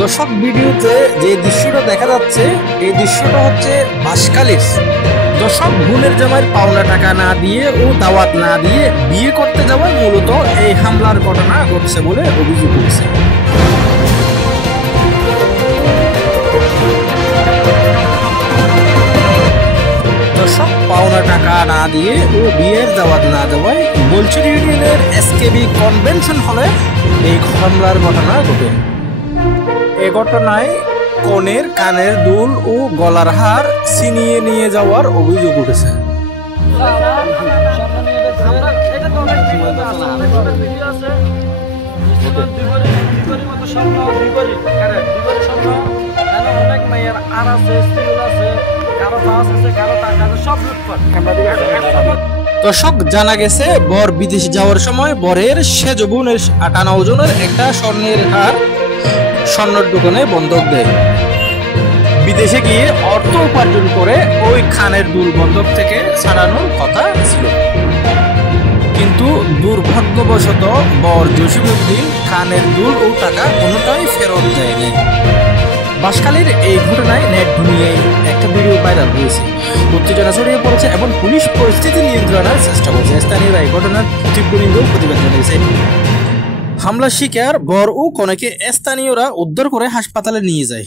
দর্শক ভিডিওতে যে দৃশ্যটা দেখা যাচ্ছে এই দৃশ্যটা হচ্ছে বাঁশখালীর। দর্শক বোনের জামাইয়ের পাওনা টাকা না দিয়ে ও দাওয়াত না দিয়ে বিয়ে করতে যাওয়ায় মূলত এই হামলার ঘটনা ঘটছে বলে অভিযোগ উঠছে। দর্শক পাওনা টাকা না দিয়ে ও বিয়ের দাওয়াত না দেওয়ায় বলছড়ি ইউনিয়নের এসকেবি কনভেনশন হলে এই হামলার ঘটনা ঘটে। এ ঘটনায় কনের কানের দুল ও গলার হার ছিনিয়ে নিয়ে যাওয়ার অভিযোগ উঠেছে। দর্শক জানা গেছে বর বিদেশে যাওয়ার সময় বরের সেজ বোনের 58 জনের একটা স্বর্ণের হার স্বর্ণের দোকানে বন্ধক দেয়। বিদেশে গিয়ে অর্থ উপার্জন করে ওই খানের দুল বন্ধক থেকে ছাড়ানোর কথা ছিল, কিন্তু দুর্ভাগ্যবশত বর জসিমউদ্দিন খানের দুল ও টাকা কোনোটাই ফেরত দেয়নি। বাঁশখালীর এই ঘটনায় নেট দুনিয়ায় একটা ভিডিও ভাইরাল হয়েছে, উত্তেজনা ছড়িয়ে পড়েছে এবং পুলিশ পরিস্থিতি নিয়ন্ত্রণের চেষ্টা করছে। স্থানীয়রা এই ঘটনার তীব্র নিন্দা প্রতিবাদ জানিয়েছে। হামলার শিকার বর ও কনেকে স্থানীয়রা উদ্ধার করে হাসপাতালে নিয়ে যায়।